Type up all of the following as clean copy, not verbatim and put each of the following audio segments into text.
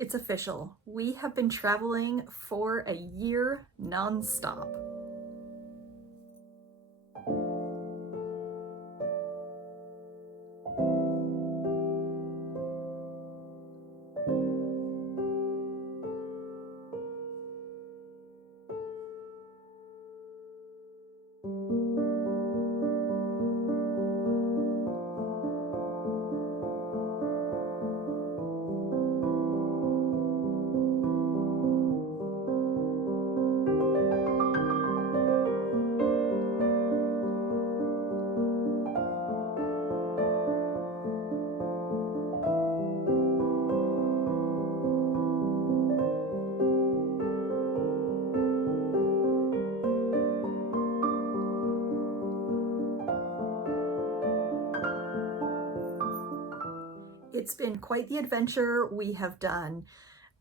it's official. We have been traveling for a year nonstop. It's been quite the adventure. We have done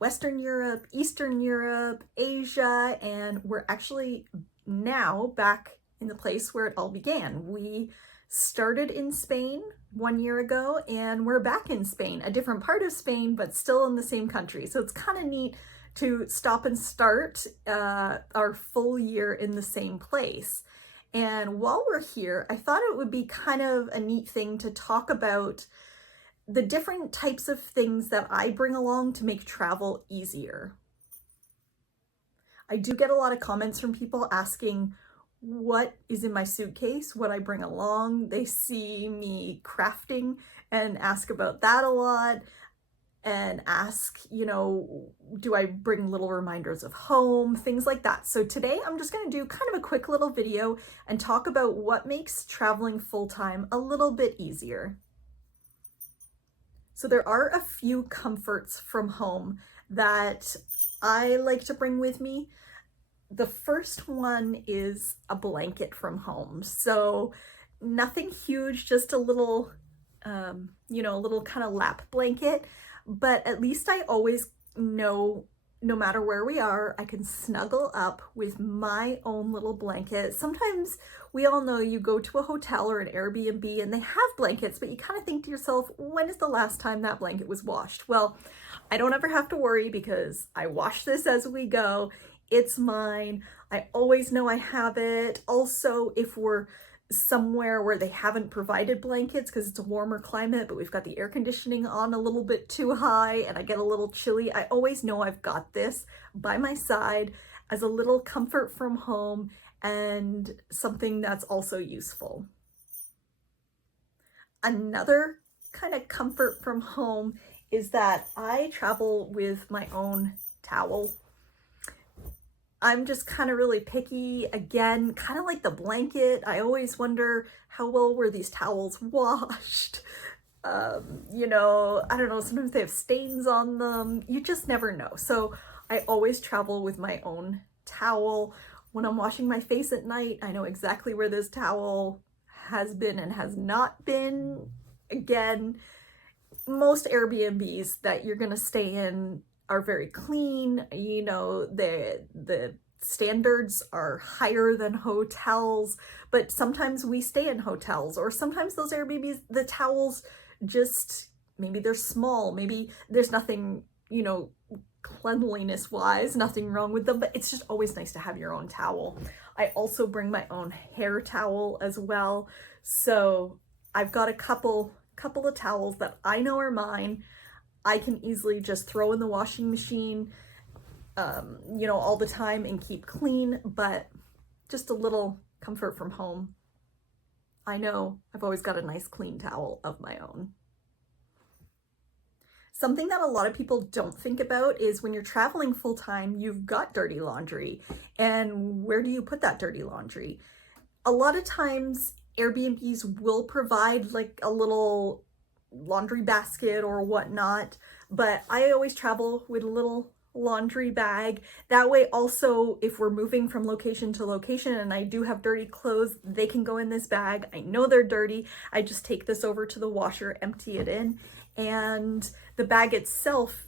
Western Europe, Eastern Europe, Asia, and we're actually now back in the place where it all began. We started in Spain 1 year ago and we're back in Spain, a different part of Spain, but still in the same country. So it's kind of neat to stop and start our full year in the same place. And while we're here, I thought it would be kind of a neat thing to talk about the different types of things that I bring along to make travel easier. I do get a lot of comments from people asking what is in my suitcase, what I bring along. They see me crafting and ask about that a lot and ask, do I bring little reminders of home, things like that. So today I'm just going to do kind of a quick little video and talk about what makes traveling full-time a little bit easier. So there are a few comforts from home that I like to bring with me. The first one is a blanket from home. So nothing huge, just a little, a little kind of lap blanket, but at least I always know no matter where we are, I can snuggle up with my own little blanket. Sometimes we all know you go to a hotel or an Airbnb and they have blankets, but you kind of think to yourself, when is the last time that blanket was washed? Well, I don't ever have to worry because I wash this as we go. It's mine. I always know I have it. Also, if we're somewhere where they haven't provided blankets because it's a warmer climate, but we've got the air conditioning on a little bit too high and I get a little chilly, I always know I've got this by my side as a little comfort from home and something that's also useful. Another kind of comfort from home is that I travel with my own towel. I'm just kind of really picky. Again, kind of like the blanket. I always wonder how well were these towels washed? I don't know, sometimes they have stains on them. You just never know. So I always travel with my own towel. When I'm washing my face at night, I know exactly where this towel has been and has not been. Again, most Airbnbs that you're going to stay in are very clean. The standards are higher than hotels, but sometimes we stay in hotels, or sometimes those Airbnbs, the towels just, maybe they're small, maybe there's nothing, cleanliness wise, nothing wrong with them, but it's just always nice to have your own towel. I also bring my own hair towel as well. So I've got a couple of towels that I know are mine. I can easily just throw in the washing machine, all the time and keep clean, but just a little comfort from home. I know I've always got a nice clean towel of my own. Something that a lot of people don't think about is when you're traveling full time, you've got dirty laundry. And where do you put that dirty laundry? A lot of times Airbnbs will provide like a little laundry basket or whatnot, but I always travel with a little laundry bag. That way also, if we're moving from location to location and I do have dirty clothes, they can go in this bag. I know they're dirty. I just take this over to the washer, empty it in, and the bag itself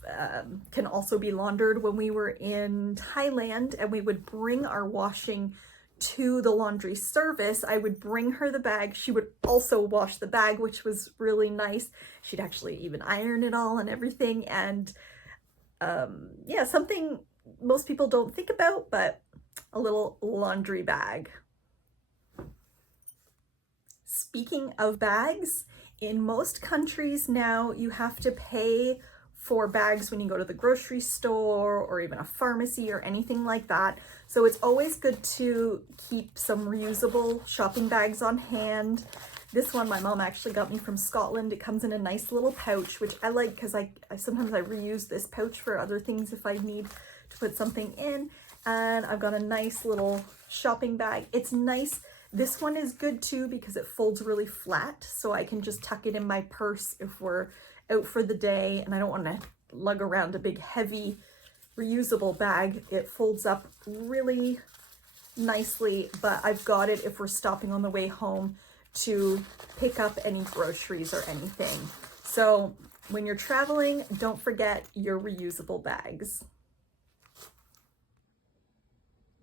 can also be laundered. When we were in Thailand and we would bring our washing to the laundry service, I would bring her the bag. She would also wash the bag, which was really nice. She'd actually even iron it all and everything. And Yeah, something most people don't think about, but a little laundry bag. Speaking of bags, in most countries now you have to pay for bags when you go to the grocery store or even a pharmacy or anything like that. So it's always good to keep some reusable shopping bags on hand. This one my mom actually got me from Scotland. It comes in a nice little pouch, which I like because I sometimes I reuse this pouch for other things if I need to put something in. And I've got a nice little shopping bag. It's nice. This one is good too because it folds really flat, so I can just tuck it in my purse if we're out for the day and I don't want to lug around a big heavy reusable bag. It folds up really nicely, but I've got it if we're stopping on the way home to pick up any groceries or anything. So when you're traveling, don't forget your reusable bags.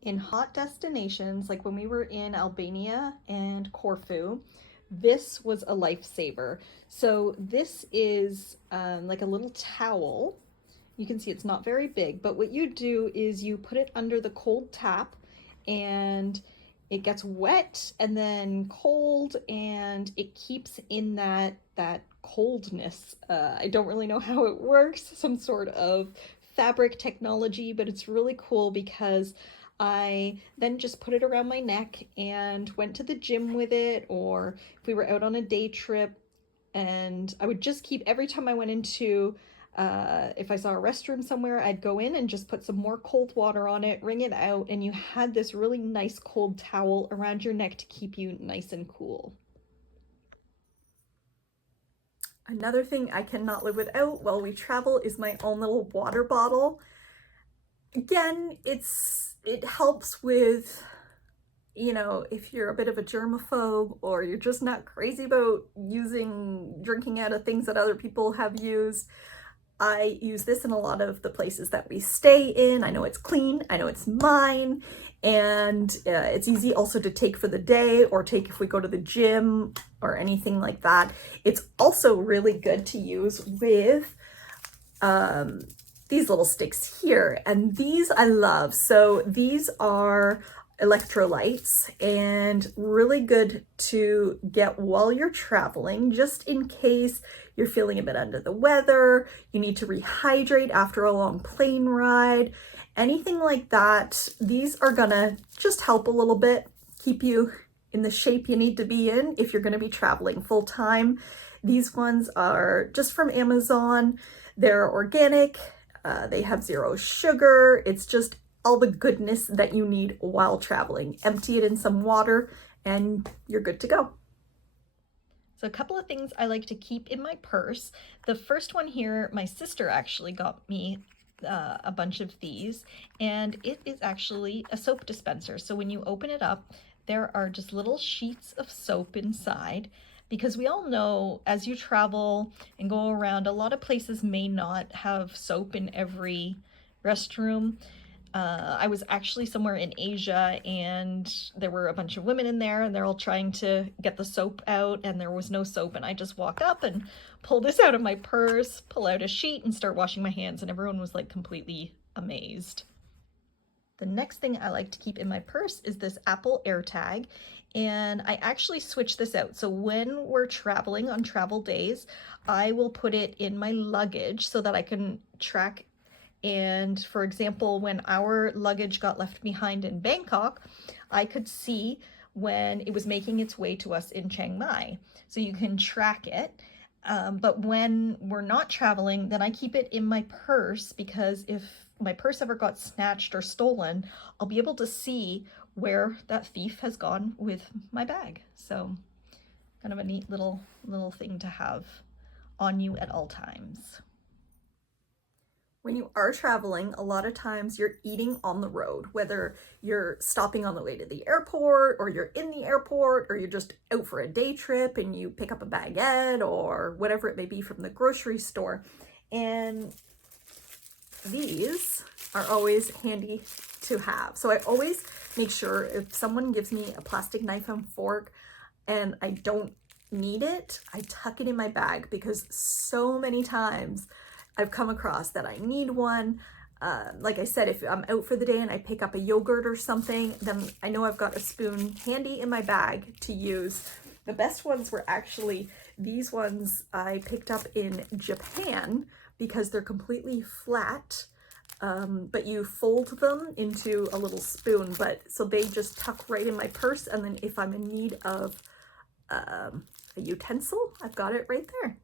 In hot destinations, like when we were in Albania and Corfu, this was a lifesaver. So this is like a little towel. You can see it's not very big, but what you do is you put it under the cold tap and it gets wet and then cold, and it keeps in that coldness. I don't really know how it works, some sort of fabric technology, but it's really cool because I then just put it around my neck and went to the gym with it, or if we were out on a day trip, and I would just keep, every time I went into if I saw a restroom somewhere, I'd go in and just put some more cold water on it, wring it out, and you had this really nice cold towel around your neck to keep you nice and cool. Another thing I cannot live without while we travel is my own little water bottle. Again, it helps with, you know, if you're a bit of a germaphobe or you're just not crazy about drinking out of things that other people have used. I use this in a lot of the places that we stay in. I know it's clean, I know it's mine, and it's easy also to take for the day or take if we go to the gym or anything like that. It's also really good to use with these little sticks here, and these I love. So these are electrolytes and really good to get while you're traveling, just in case you're feeling a bit under the weather, you need to rehydrate after a long plane ride, anything like that. These are gonna just help a little bit, keep you in the shape you need to be in if you're gonna be traveling full time. These ones are just from Amazon. They're organic, they have 0 sugar. It's just all the goodness that you need while traveling. Empty it in some water and you're good to go. So a couple of things I like to keep in my purse. The first one here, my sister actually got me a bunch of these, and it is actually a soap dispenser. So when you open it up, there are just little sheets of soap inside, because we all know as you travel and go around, a lot of places may not have soap in every restroom. I was actually somewhere in Asia and there were a bunch of women in there and they're all trying to get the soap out and there was no soap, and I just walk up and pull this out of my purse, pull out a sheet and start washing my hands, and everyone was like completely amazed. The next thing I like to keep in my purse is this Apple AirTag, and I actually switch this out. So when we're traveling on travel days, I will put it in my luggage so that I can track. And for example, when our luggage got left behind in Bangkok, I could see when it was making its way to us in Chiang Mai. So you can track it. But when we're not traveling, then I keep it in my purse, because if my purse ever got snatched or stolen, I'll be able to see where that thief has gone with my bag. So kind of a neat little thing to have on you at all times. When you are traveling, a lot of times you're eating on the road, whether you're stopping on the way to the airport or you're in the airport or you're just out for a day trip and you pick up a baguette or whatever it may be from the grocery store. And these are always handy to have. So I always make sure if someone gives me a plastic knife and fork and I don't need it, I tuck it in my bag, because so many times I've come across that I need one. Like I said, if I'm out for the day and I pick up a yogurt or something, then I know I've got a spoon handy in my bag to use. The best ones were actually these ones I picked up in Japan because they're completely flat, but you fold them into a little spoon, so they just tuck right in my purse, and then if I'm in need of a utensil, I've got it right there.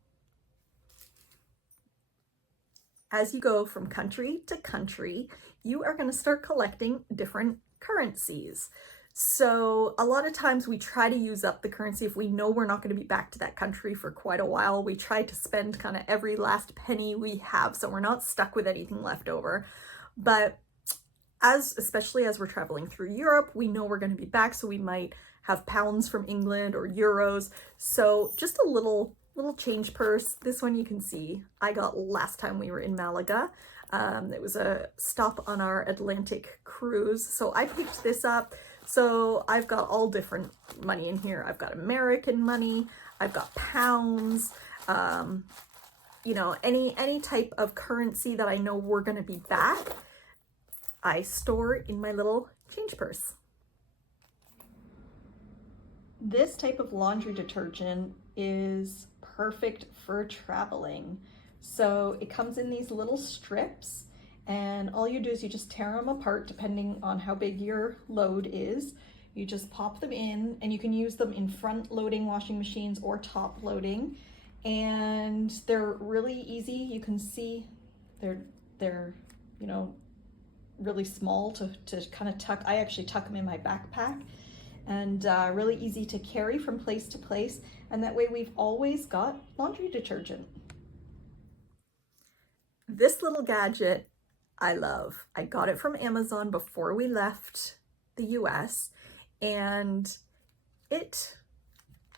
As you go from country to country, you are going to start collecting different currencies. So a lot of times we try to use up the currency if we know we're not going to be back to that country for quite a while. We try to spend kind of every last penny we have so we're not stuck with anything left over. But especially as we're traveling through Europe, we know we're going to be back, so we might have pounds from England or euros. So just a little change purse. This one you can see I got last time we were in Malaga. It was a stop on our Atlantic cruise, so I picked this up. So I've got all different money in here. I've got American money, I've got pounds, you know, any type of currency that I know we're going to be back, I store in my little change purse. This type of laundry detergent is perfect for traveling. So it comes in these little strips, and all you do is you just tear them apart depending on how big your load is. You just pop them in, and you can use them in front loading washing machines or top loading, and they're really easy. You can see they're you know, really small to kind of tuck. I actually tuck them in my backpack, and really easy to carry from place to place, and that way we've always got laundry detergent. This little gadget I love. I got it from Amazon before we left the US, and it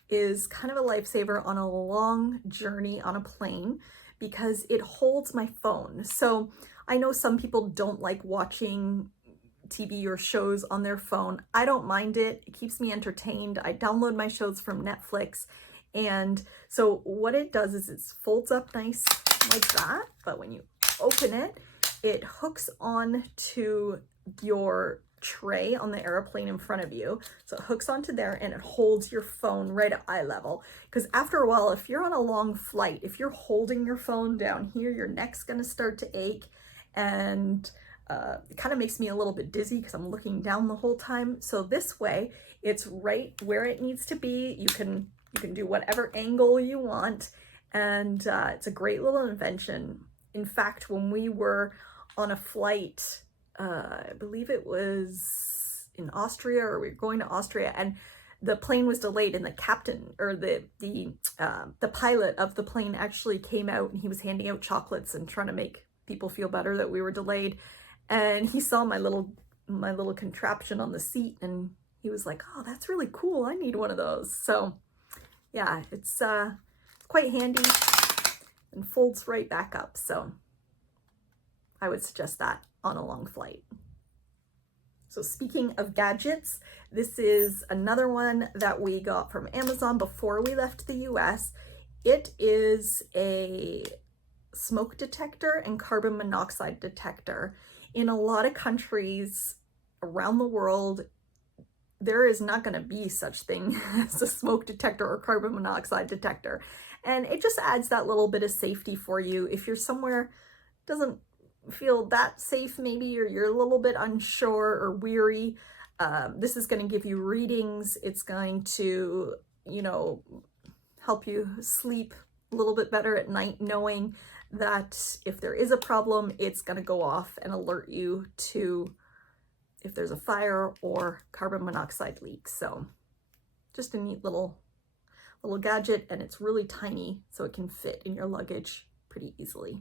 is kind of a lifesaver on a long journey on a plane because it holds my phone. So I know some people don't like watching TV or shows on their phone. I don't mind it. It keeps me entertained. I download my shows from Netflix. And so what it does is it folds up nice like that, but when you open it, it hooks on to your tray on the airplane in front of you. So it hooks onto there and it holds your phone right at eye level. Because after a while, if you're on a long flight, if you're holding your phone down here, your neck's gonna start to ache, and it kind of makes me a little bit dizzy because I'm looking down the whole time. So this way, it's right where it needs to be. You can do whatever angle you want, and it's a great little invention. In fact, when we were on a flight, I believe it was in Austria, or we were going to Austria, and the plane was delayed, and the captain, or the pilot of the plane actually came out, and he was handing out chocolates and trying to make people feel better that we were delayed. And he saw my little contraption on the seat, and he was like, "Oh, that's really cool. I need one of those." So yeah, it's quite handy and folds right back up. So I would suggest that on a long flight. So speaking of gadgets, this is another one that we got from Amazon before we left the US. It is a smoke detector and carbon monoxide detector. In a lot of countries around the world, there is not going to be such thing as a smoke detector or carbon monoxide detector. And it just adds that little bit of safety for you. If you're somewhere doesn't feel that safe, maybe, or you're a little bit unsure or weary, this is going to give you readings. It's going to, you know, help you sleep a little bit better at night, knowing that if there is a problem, it's going to go off and alert you to if there's a fire or carbon monoxide leak. So just a neat little gadget, and it's really tiny, so it can fit in your luggage pretty easily.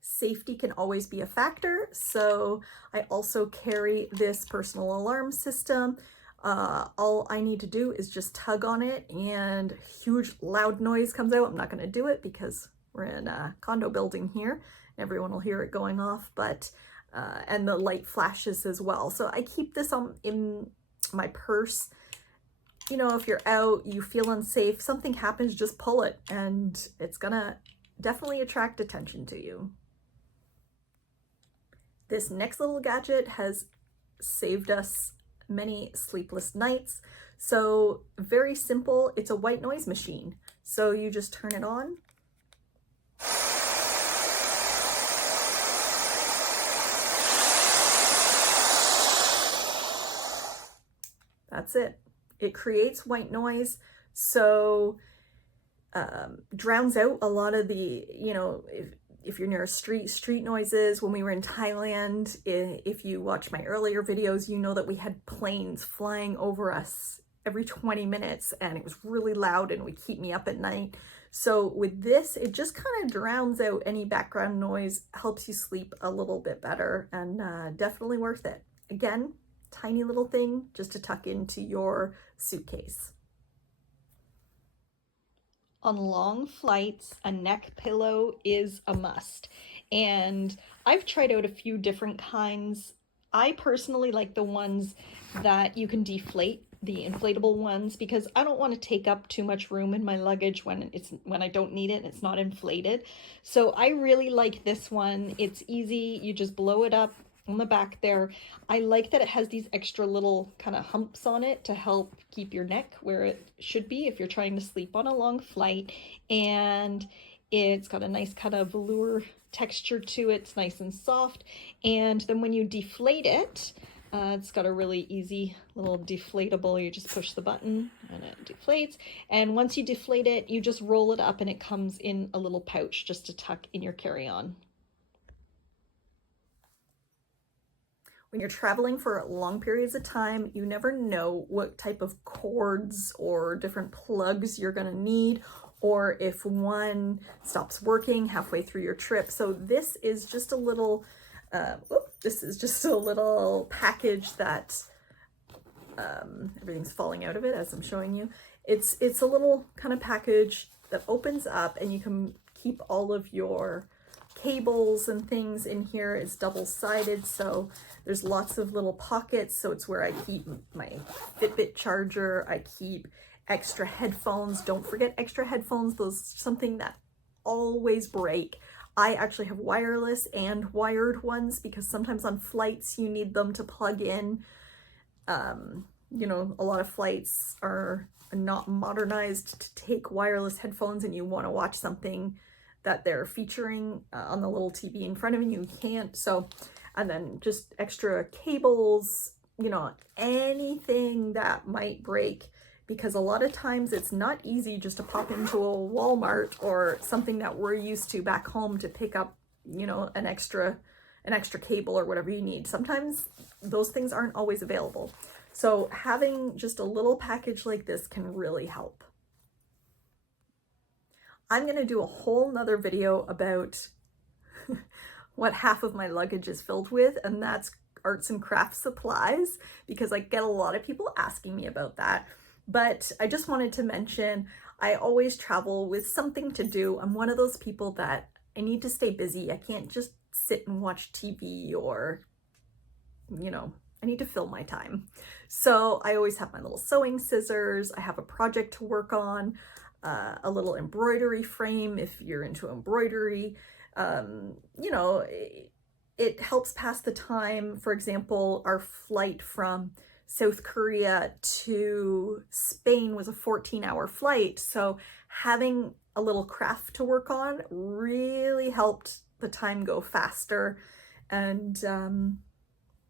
Safety can always be a factor, so I also carry this personal alarm system. All I need to do is just tug on it and huge loud noise comes out. I'm not going to do it because we're in a condo building here. Everyone will hear it going off, but and the light flashes as well. So I keep this in my purse. You know, if you're out, you feel unsafe, something happens, just pull it and it's gonna definitely attract attention to you. This next little gadget has saved us many sleepless nights. So very simple, it's a white noise machine. So you just turn it on. That's it. It creates white noise, so drowns out a lot of the, you know, if you're near a street noises. When we were in Thailand, if you watch my earlier videos, you know that we had planes flying over us every 20 minutes and it was really loud and would keep me up at night. So with this, it just kind of drowns out any background noise, helps you sleep a little bit better, and definitely worth it. Again, tiny little thing just to tuck into your suitcase. On long flights, a neck pillow is a must. And I've tried out a few different kinds. I personally like the ones that you can deflate, the inflatable ones, because I don't want to take up too much room in my luggage when I don't need it and it's not inflated. So I really like this one. It's easy. You just blow it up on the back there. I like that it has these extra little kind of humps on it to help keep your neck where it should be if you're trying to sleep on a long flight. And it's got a nice kind of velour texture to it. It's nice and soft. And then when you deflate it, it's got a really easy little deflatable. You just push the button and it deflates. And once you deflate it, you just roll it up and it comes in a little pouch just to tuck in your carry-on. When you're traveling for long periods of time, you never know what type of cords or different plugs you're going to need, or if one stops working halfway through your trip. So this is just a little, package that, everything's falling out of it as I'm showing you. It's a little kind of package that opens up and you can keep all of your cables and things in here. It's double-sided, so there's lots of little pockets. So it's where I keep my Fitbit charger. I keep extra headphones. Don't forget extra headphones. Those are something that always break. I actually have wireless and wired ones because sometimes on flights you need them to plug in. You know, a lot of flights are not modernized to take wireless headphones and you want to watch something that they're featuring on the little TV in front of you, you can't. So, and then just extra cables, you know, anything that might break, because a lot of times it's not easy just to pop into a Walmart or something that we're used to back home to pick up, you know, an extra cable or whatever you need. Sometimes those things aren't always available. So having just a little package like this can really help. I'm going to do a whole nother video about what half of my luggage is filled with, and that's arts and crafts supplies, because I get a lot of people asking me about that. But I just wanted to mention, I always travel with something to do. I'm one of those people that I need to stay busy. I can't just sit and watch TV or, you know, I need to fill my time. So I always have my little sewing scissors. I have a project to work on. A little embroidery frame if you're into embroidery. You know, it helps pass the time. For example, our flight from South Korea to Spain was a 14-hour flight. So having a little craft to work on really helped the time go faster. And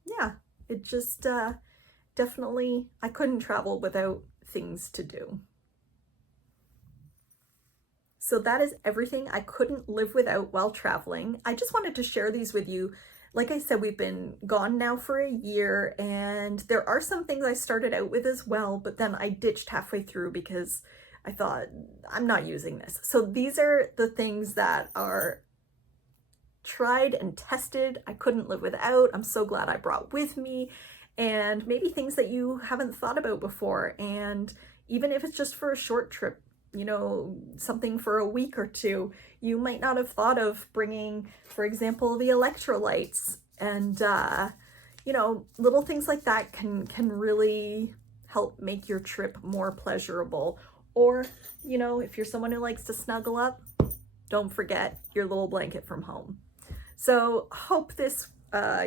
yeah, it just definitely, I couldn't travel without things to do. So that is everything I couldn't live without while traveling. I just wanted to share these with you. Like I said, we've been gone now for a year, and there are some things I started out with as well, but then I ditched halfway through because I thought, I'm not using this. So these are the things that are tried and tested. I couldn't live without. I'm so glad I brought with me, and maybe things that you haven't thought about before. And even if it's just for a short trip, you know, something for a week or two, you might not have thought of bringing, for example, the electrolytes, and you know, little things like that can really help make your trip more pleasurable. Or, you know, if you're someone who likes to snuggle up, don't forget your little blanket from home. So hope this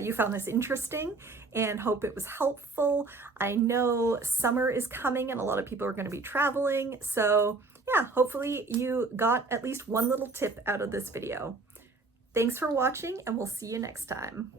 you found this interesting and hope it was helpful. I know summer is coming and a lot of people are going to be traveling. So yeah, hopefully you got at least one little tip out of this video. Thanks for watching and we'll see you next time.